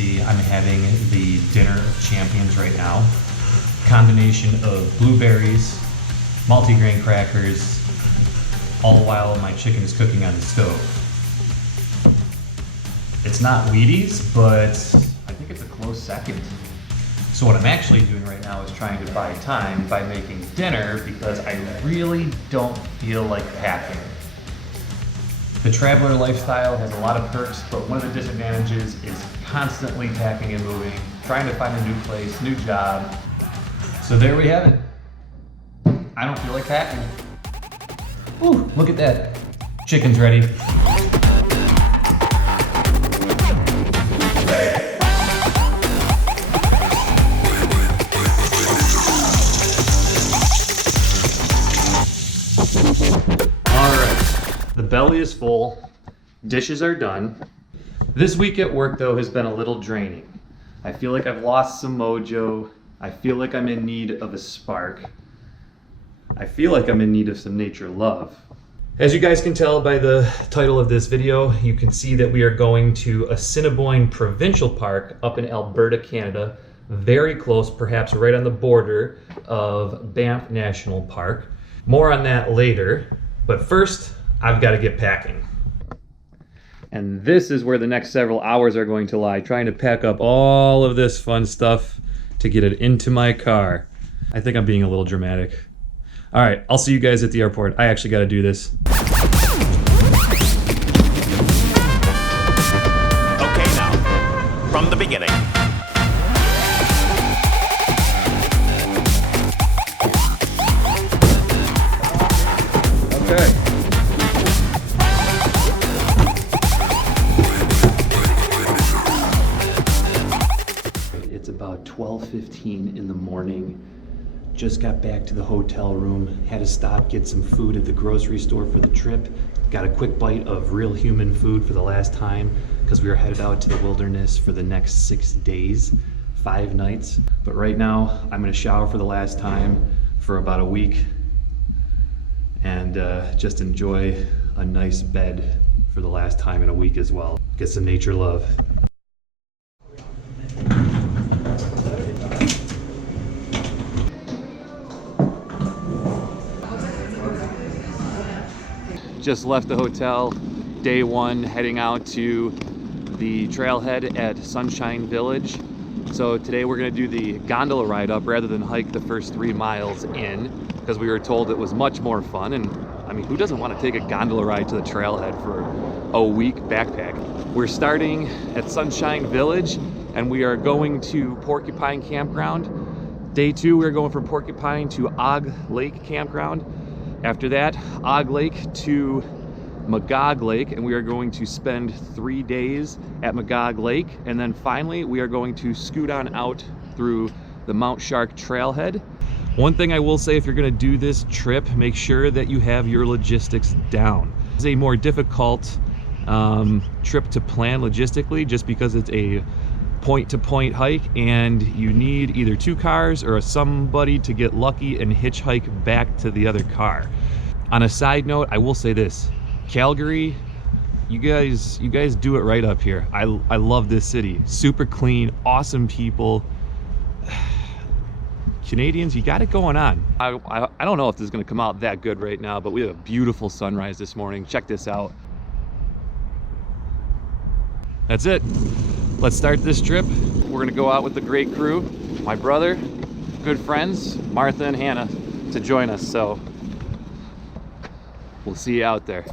see, I'm having the dinner of champions right now. Combination of blueberries, multigrain crackers, all the while my chicken is cooking on the stove. It's not Wheaties, but I think it's a close second. So what I'm actually doing right now is trying to buy time by making dinner because I really don't feel like packing. The traveler lifestyle has a lot of perks, but one of the disadvantages is constantly packing and moving, trying to find a new place, new job. So there we have it. I don't feel like packing. Ooh, look at that. Chicken's ready. The belly is full, dishes are done. This week at work though has been a little draining. I feel like I've lost some mojo. I feel like I'm in need of a spark. I feel like I'm in need of some nature love. As you guys can tell by the title of this video, you can see that we are going to Assiniboine Provincial Park up in Alberta, Canada. Very close, perhaps right on the border of Banff National Park. More on that later, but first, I've got to get packing. And this is where the next several hours are going to lie, trying to pack up all of this fun stuff to get it into my car. I think I'm being a little dramatic. All right, I'll see you guys at the airport. I actually got to do this. Okay, now, from the beginning. Okay. It's about 12:15 in the morning. Just got back to the hotel room, had to stop, get some food at the grocery store for the trip. Got a quick bite of real human food for the last time because we were headed out to the wilderness for the next 6 days, 5 nights. But right now, I'm gonna shower for the last time for about a week and just enjoy a nice bed for the last time in a week as well. Get some nature love. Just left the hotel, day one, heading out to the trailhead at Sunshine Village. So today we're gonna do the gondola ride up rather than hike the first 3 miles in, because we were told it was much more fun. And I mean, who doesn't want to take a gondola ride to the trailhead for a week backpack? We're starting at Sunshine Village and we are going to Porcupine Campground. Day 2, we're going from Porcupine to Og Lake Campground. After that, Og Lake to Magog Lake, and we are going to spend 3 days at Magog Lake. And then finally, we are going to scoot on out through the Mount Shark Trailhead. One thing I will say, if you're gonna do this trip, make sure that you have your logistics down. It's a more difficult trip to plan logistically just because it's a point-to-point hike and you need either 2 cars or somebody to get lucky and hitchhike back to the other car. On a side note, I will say this: Calgary, you guys do it right up here. I love this city. Super clean, awesome people. Canadians, you got it going on. I don't know if this is gonna come out that good right now, but we have a beautiful sunrise this morning. Check this out. That's it. Let's start this trip. We're gonna go out with the great crew, my brother, good friends, Martha and Hannah, to join us. So we'll see you out there.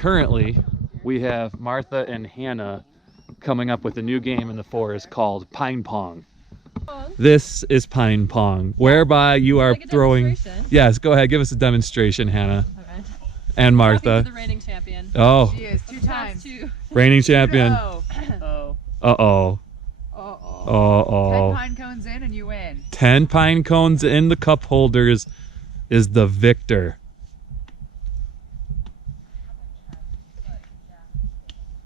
currently we have Martha and Hannah coming up with a new game in the forest called Pine Pong. This is Pine Pong, whereby you are throwing. Yes, go ahead, give us a demonstration, Hannah. Okay. And Martha. The reigning champion. Oh. She is 2 times. Reigning champion. Oh. Uh-oh. Uh-oh. 10 pine cones in and you win. 10 pine cones in the cup holders is the victor.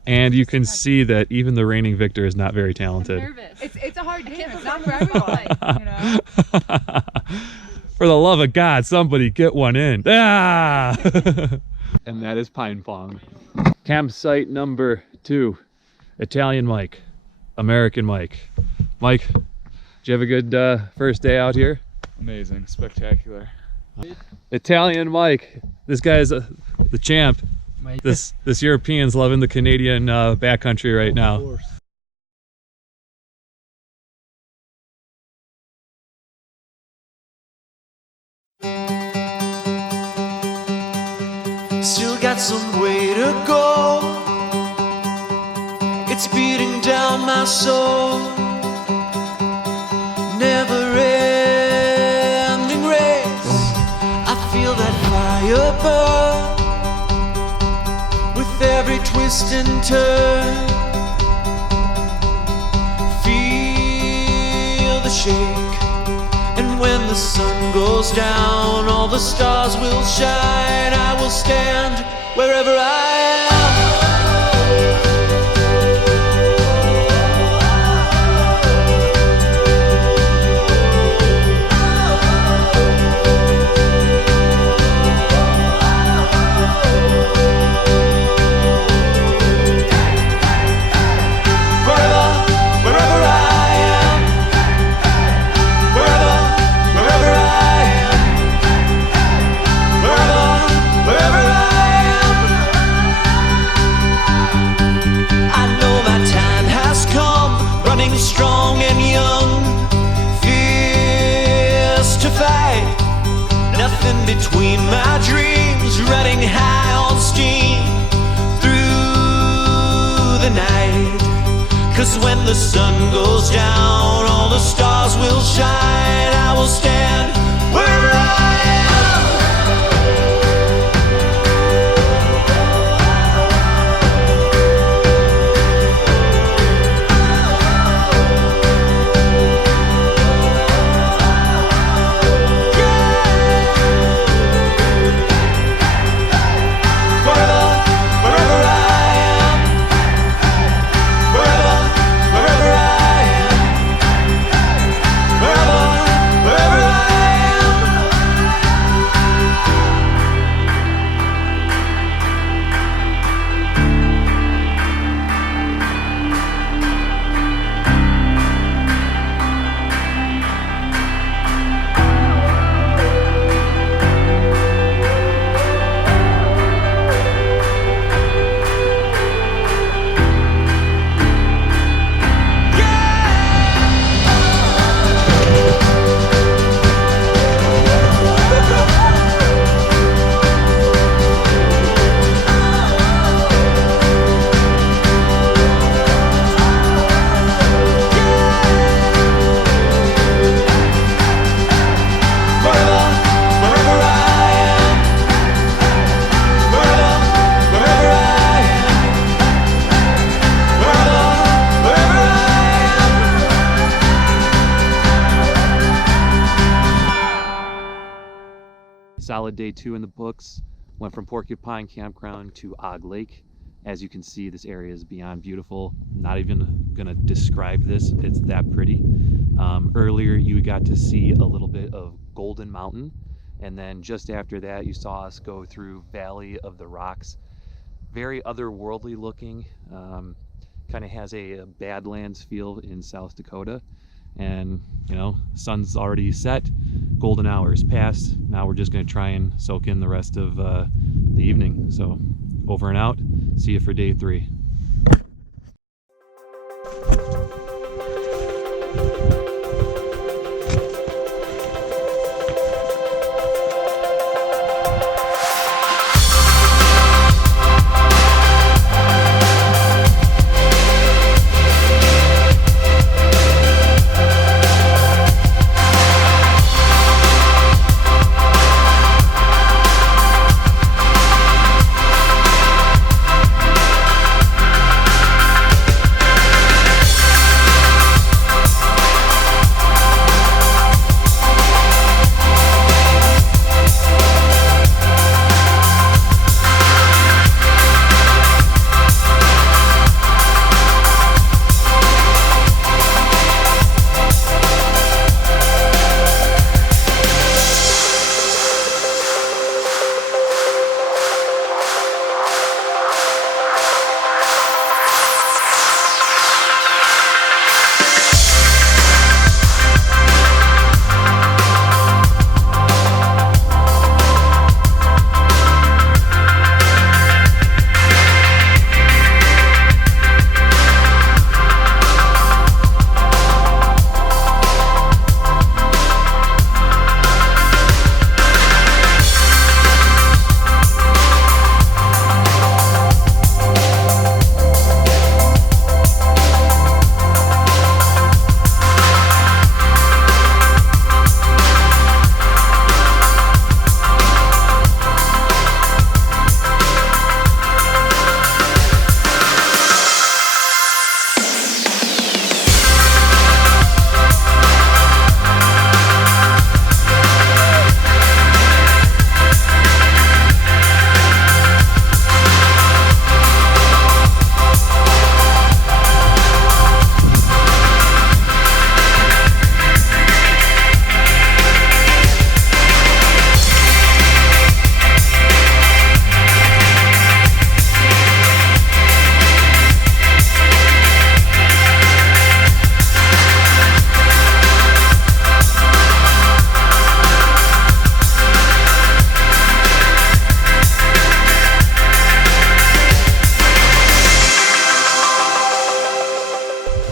And you can see that even the reigning victor is not very talented. I'm nervous. It's a hard game. It's not for everyone, you know? For the love of God, somebody get one in. Ah! And that is Pine Pong. Campsite number 2. Italian Mike. American Mike. Mike, did you have a good first day out here? Amazing, spectacular. Italian Mike. This guy's the champ. This European's loving the Canadian backcountry right now. Still got some way to go. It's beating down my soul. Never ending race. I feel that fire burn with every twist and turn. Feel the shake. And when the sun goes down, all the stars will shine. I will stand wherever I am. Strong and young, fierce to fight. Nothing between my dreams, running high on steam through the night. 'Cause when the sun goes down, all the stars will shine. I will stand wherever I am. Solid day 2 in the books. Went from Porcupine Campground to Og Lake. As you can see, this area is beyond beautiful. Not even gonna describe this, it's that pretty. Earlier you got to see a little bit of Golden Mountain, and then just after that you saw us go through Valley of the Rocks. Very otherworldly looking, kind of has a Badlands feel in South Dakota. And you know, sun's already set, golden hour is past. Now we're just going to try and soak in the rest of the evening. So over and out. See you for day 3.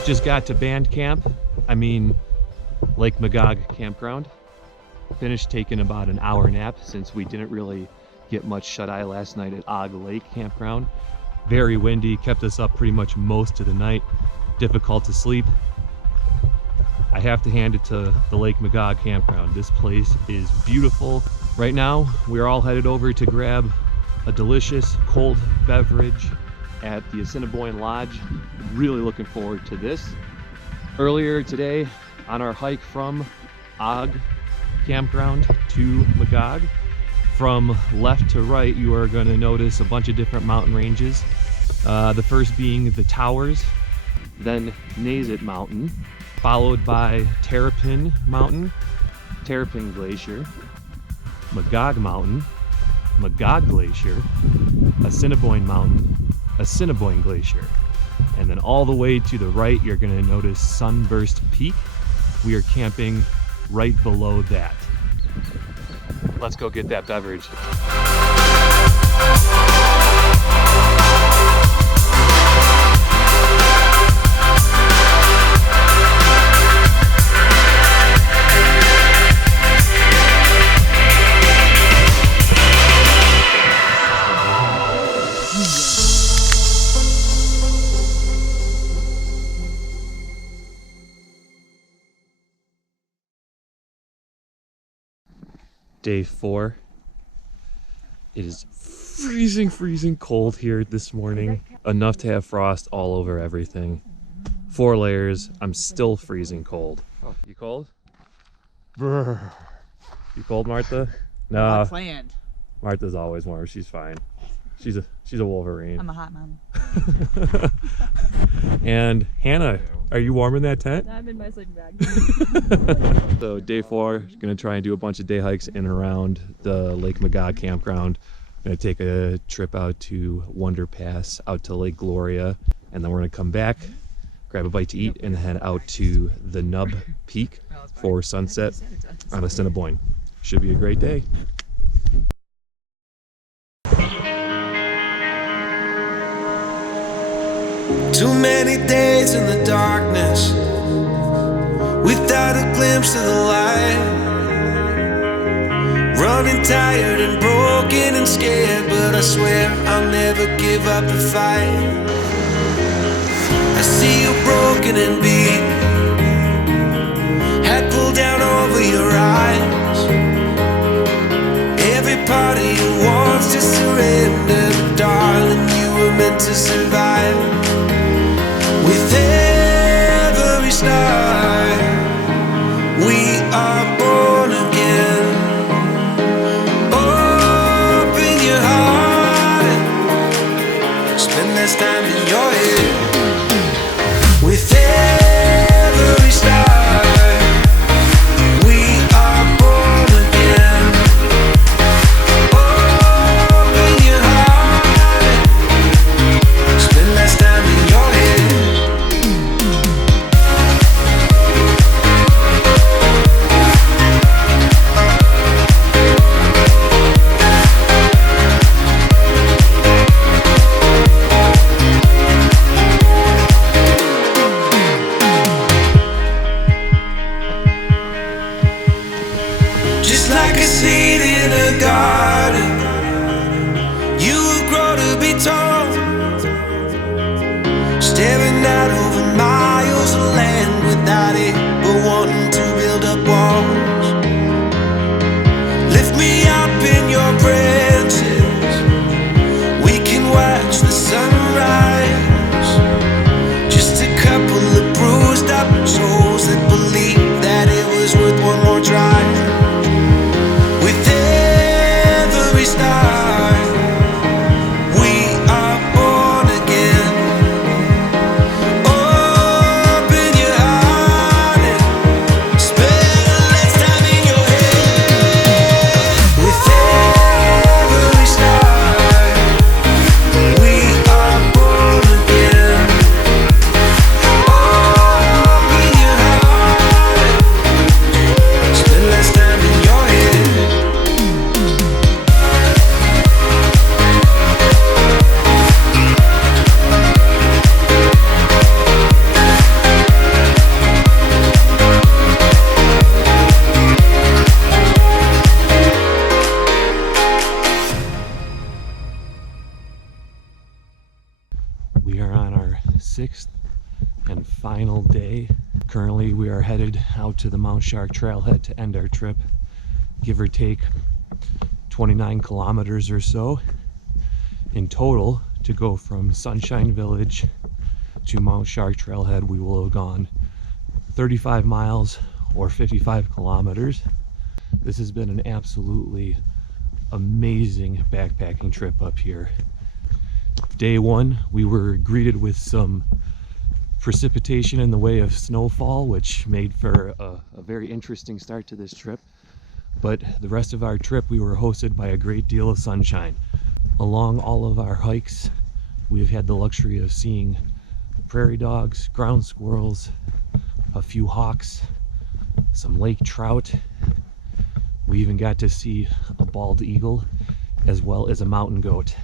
Just got to Lake Magog Campground. Finished taking about an hour nap since we didn't really get much shut-eye last night at Og Lake Campground. Very windy, kept us up pretty much most of the night. Difficult to sleep. I have to hand it to the Lake Magog Campground. This place is beautiful. Right now, we're all headed over to grab a delicious cold beverage at the Assiniboine Lodge. Really looking forward to this. Earlier today, on our hike from Og Campground to Magog, from left to right, you are going to notice a bunch of different mountain ranges. The first being the Towers, then Nazet Mountain, followed by Terrapin Mountain, Terrapin Glacier, Magog Mountain, Magog Glacier, Assiniboine Mountain, Assiniboine Glacier, and then all the way to the right, you're going to notice Sunburst Peak. We are camping right below that. Let's go get that beverage. Day 4. It is freezing cold here this morning. Enough to have frost all over everything. 4 layers. I'm still freezing cold. Oh, you cold? Brr. You cold, Martha? No. Planned. Martha's always warm. She's fine. She's a Wolverine. I'm a hot mom. And Hannah, are you warm in that tent? I'm in my sleeping bag. So day 4, gonna try and do a bunch of day hikes in and around the Lake Magog campground. Gonna take a trip out to Wonder Pass, out to Lake Gloria, and then we're gonna come back, grab a bite to eat, and head out to the Nub Peak for sunset on Assiniboine. Should be a great day. Too many days in the darkness without a glimpse of the light. Running tired and broken and scared, but I swear I'll never give up the fight. I see you broken and beat, head pulled down over your eyes. Every part of you wants to surrender, but darling, you were meant to survive. With every star, we are born again. Open your heart, spend less time in your head. With every star, we are born again. Open your heart, spend less time in your head. Just like a seed in a garden, you will grow to be tall, staring out over miles of land without it, but wanting to build up walls. Lift me up in your branches, we can watch the sunrise. Just a couple of bruised up souls that believe that it was worth one more try. With every star, we are born again. 6th and final day. Currently we are headed out to the Mount Shark Trailhead to end our trip, give or take 29 kilometers or so in total. To go from Sunshine Village to Mount Shark Trailhead, we will have gone 35 miles or 55 kilometers. This has been an absolutely amazing backpacking trip up here. Day one, we were greeted with some precipitation in the way of snowfall, which made for a very interesting start to this trip. But the rest of our trip, we were hosted by a great deal of sunshine. Along all of our hikes, we've had the luxury of seeing prairie dogs, ground squirrels, a few hawks, some lake trout. We even got to see a bald eagle as well as a mountain goat.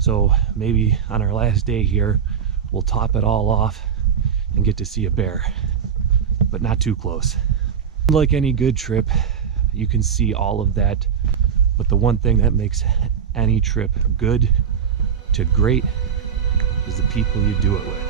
So maybe on our last day here, we'll top it all off and get to see a bear, but not too close. Like any good trip, you can see all of that, but the one thing that makes any trip good to great is the people you do it with.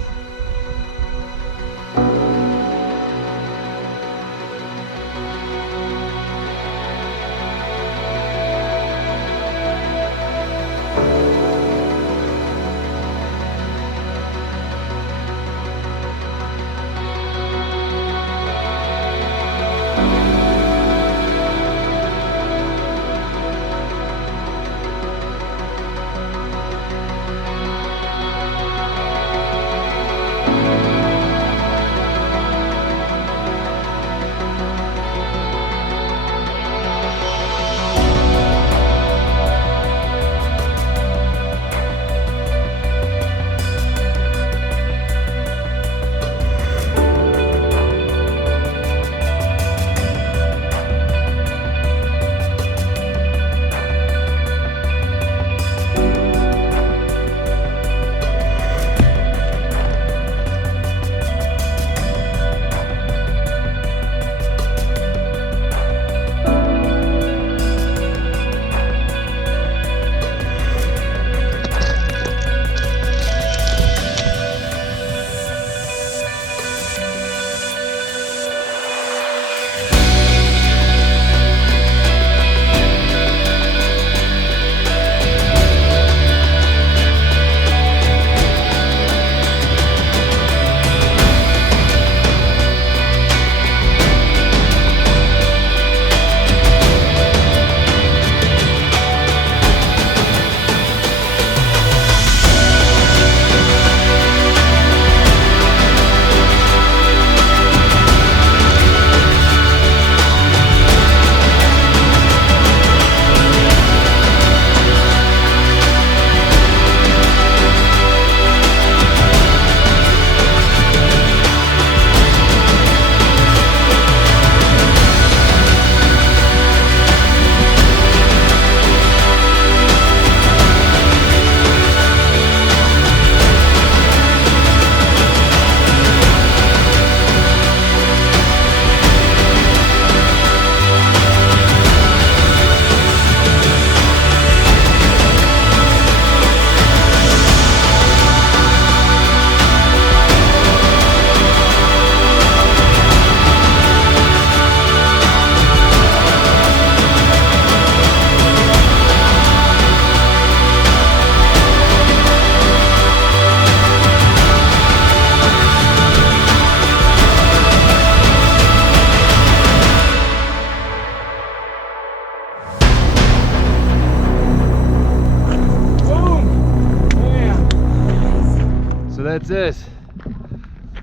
That's it.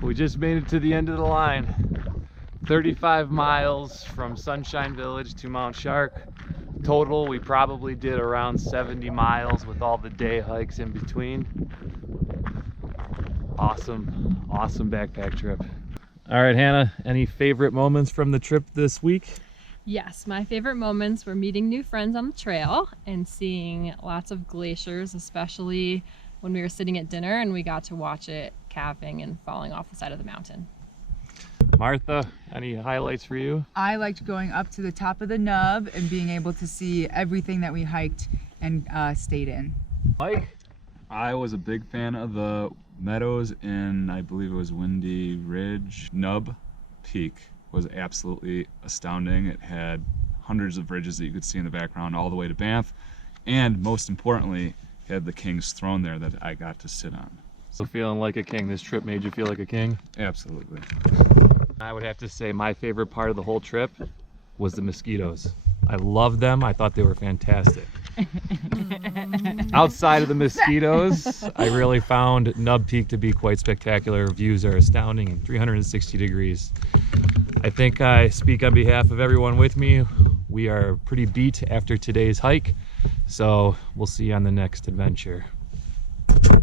We just made it to the end of the line. 35 miles from Sunshine Village to Mount Shark. Total, we probably did around 70 miles with all the day hikes in between. Awesome, awesome backpack trip. All right, Hannah, any favorite moments from the trip this week? Yes, my favorite moments were meeting new friends on the trail and seeing lots of glaciers, especially when we were sitting at dinner and we got to watch it calving and falling off the side of the mountain. Martha, any highlights for you? I liked going up to the top of the nub and being able to see everything that we hiked and stayed in. Mike? I was a big fan of the Meadows in, I believe it was Windy Ridge. Nub Peak was absolutely astounding. It had hundreds of ridges that you could see in the background all the way to Banff, and most importantly, it had the King's Throne there that I got to sit on. So feeling like a king. This trip made you feel like a king? Absolutely. I would have to say my favorite part of the whole trip was the mosquitoes. I loved them. I thought they were fantastic. Outside of the mosquitoes, I really found Nub Peak to be quite spectacular. Views are astounding and 360 degrees. I think I speak on behalf of everyone with me. We are pretty beat after today's hike, so we'll see you on the next adventure.